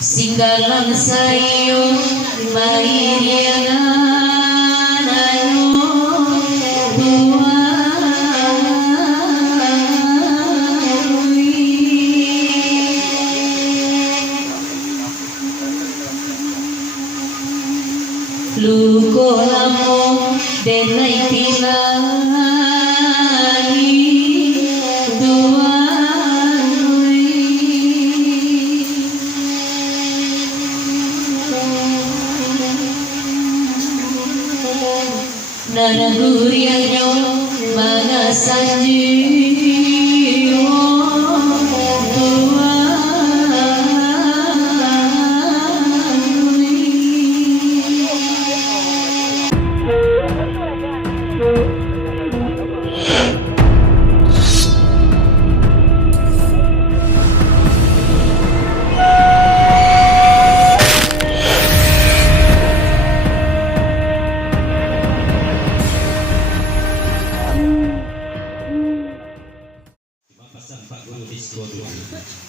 Singgalang sayo mairiangan luko lamo denai tilani duanui nana gurianyo mga sanjiyo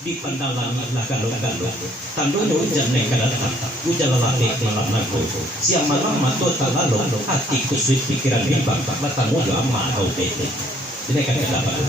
di pandalan galong-galong tandono jane kadatan ujalalate malam nago siang malam mato talalong hati kusut pikiran bimbang matamu jo amma au tete ini kan dapat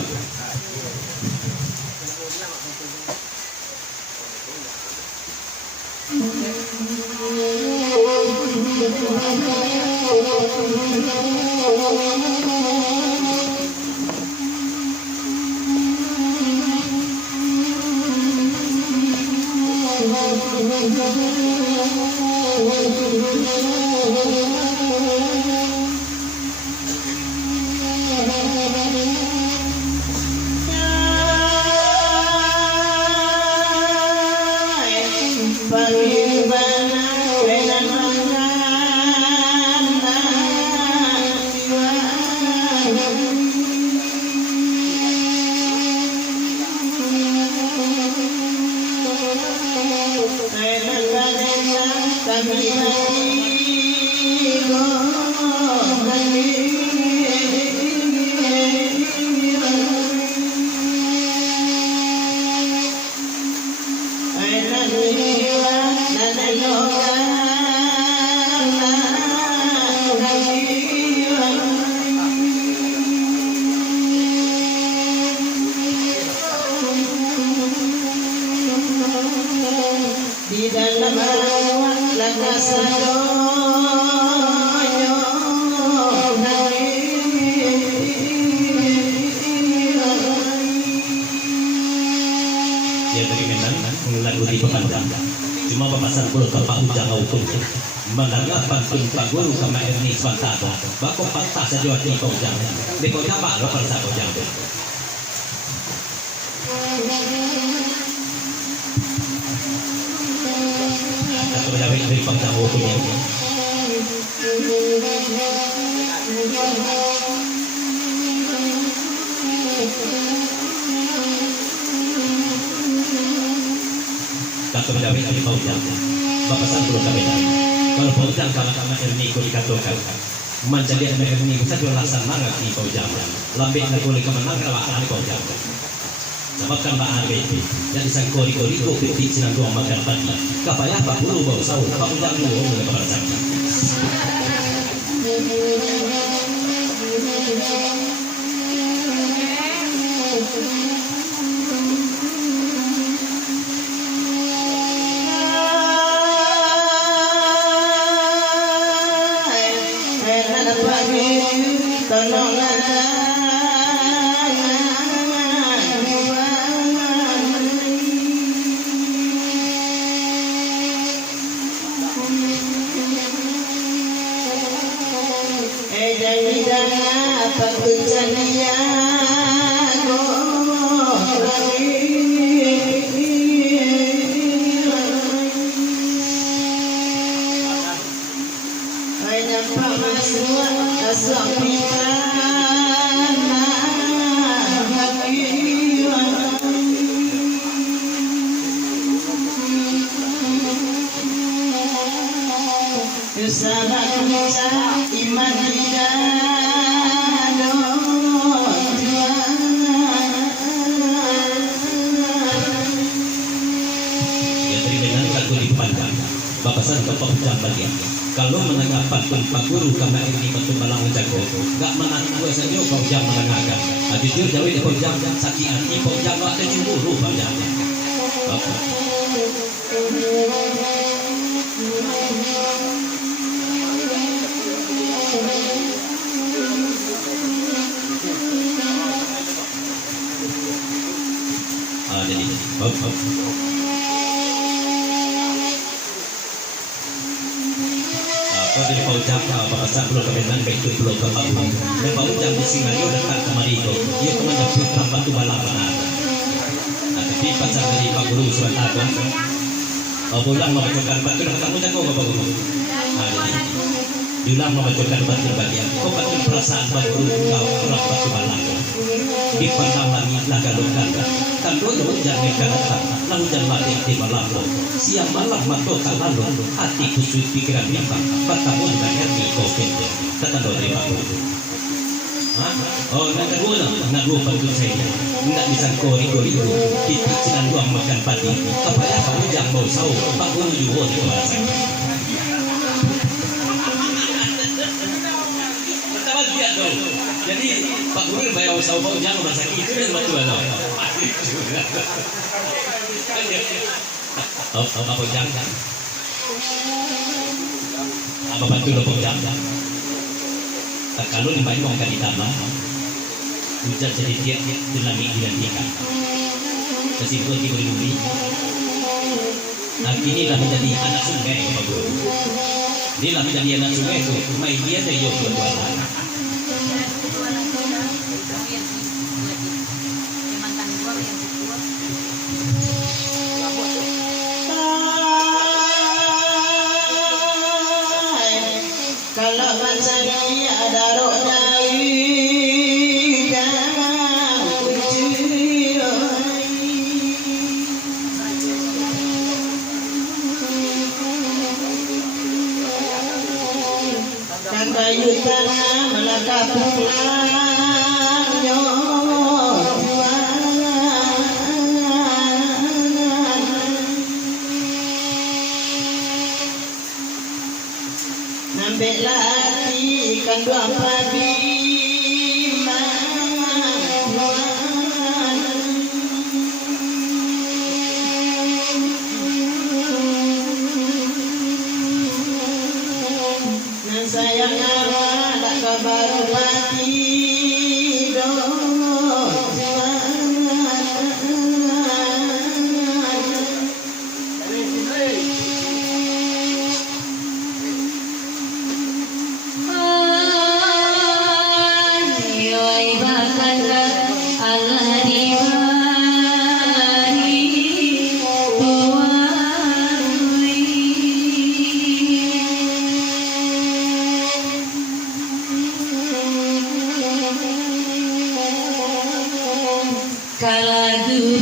di dalam laga sadonyo ya dari Medan lagu di pemandang cuma pemasan puluh bapak ujang autung menanggap pantun pak guru kama erni swantado bako patah saja di ujang di ujang pak lo persa ujang atau dari pemandang autung kami dari Paujang, Bapak Santo kami. Kalau Paujang kama erni ko dikatakan, menjadi erni bisa dilaksanakan naga di Paujang. Lambek na boleh kemenang kalau ada Paujang. Sebabkan Pak Arbe, jadi sang kori-kori ko piti sinan dua makan pagi. Kapaya Pak Guru bau sahur, Pak Paujang dulu mulai kebaran. iman aku dipandang bapasan ke pemujang balik kalau menanggapan pak guru karena ini betul malang jago gak menang gue saja pemujang menanggakan jujur jauh di pemujang sakit hati pemujang gak ada cemburu pemujang jadi kau jadi pemujang bahasa pulau kebenan baik itu pulau kepapang dan pemujang di Singayo dekat kemari itu dia kemana putra batu balang benar tapi pasal dari pak guru surat pulang membacakan batu dan kamu jago bapak guru diulang membacakan batu bagian kau batu perasaan batu kau orang batu balang di pandang laga lokal kan dulu jangan kata lalu jangan mati di malam siang malam mato tak lalu hati kusui pikiran bimbang batamu banyak di covid kata doa pak oh nak dua pantun saya nak bisa kori itu kita sedang luang makan padi kepada kamu jangan mau sahu pak guru juga di bahasa pertama dia tu jadi pak guru bayar sahu pak jangan bahasa itu dan betul lah apa jangan apa betul apa jangan kalau dibayangkan di dalam hujan jadi dia dalam dan ikan kesimpulan di bumi kini dah menjadi anak sungai Bapak Guru dia lah menjadi anak sungai itu main dia dari yuk dua-duaan kalau macam ni ada roh dari dalam kucing dan kayu tanah melangkah pulangnya ambillah hati kan dua pagi nan sayang awak tak kabar pati kalau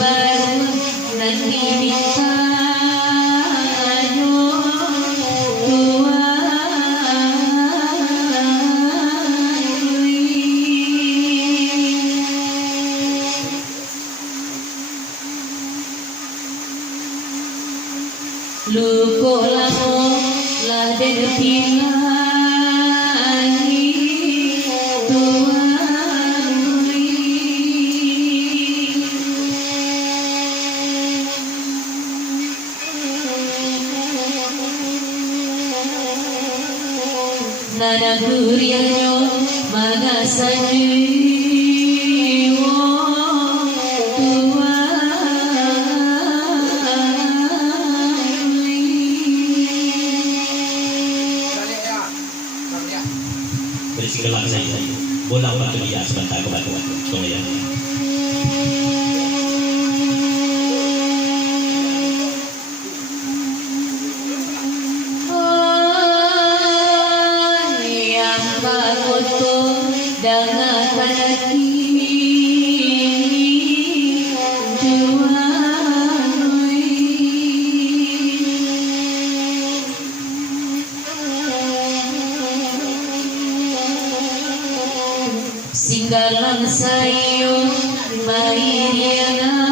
baru nanti ditanya luko lamo lah den nada gurianyo magasanyo bersikelah saya bola batu dia sebentar ke batu tunggu ya dengan hati singgalang sayo mairiangan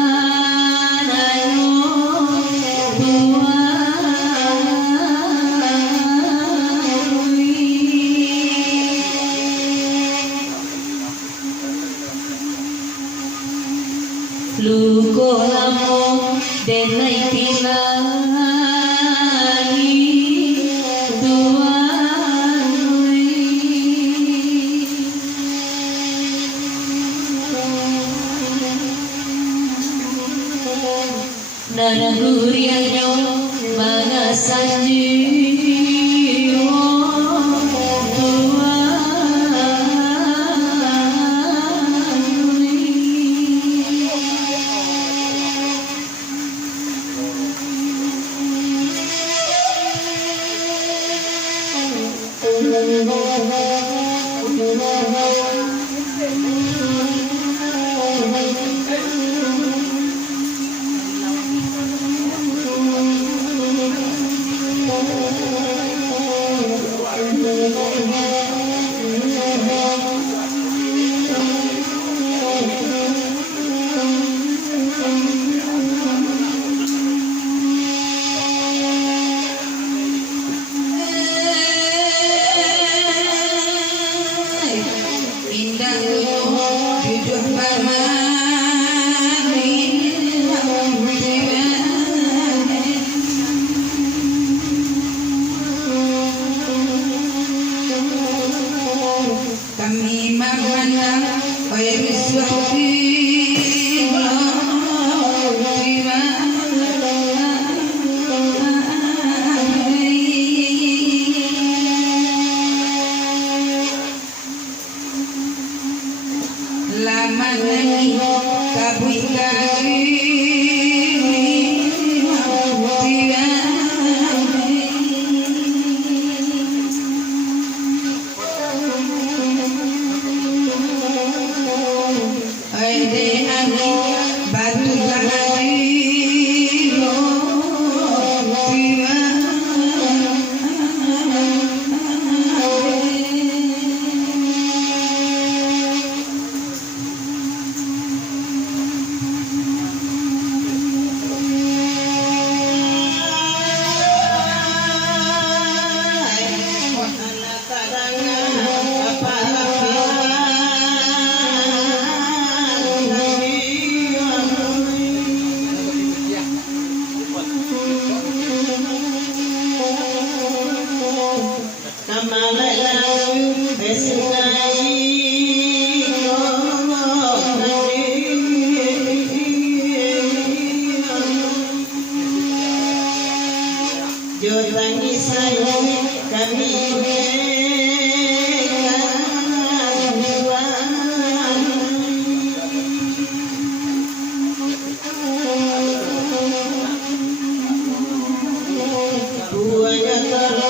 Buahnya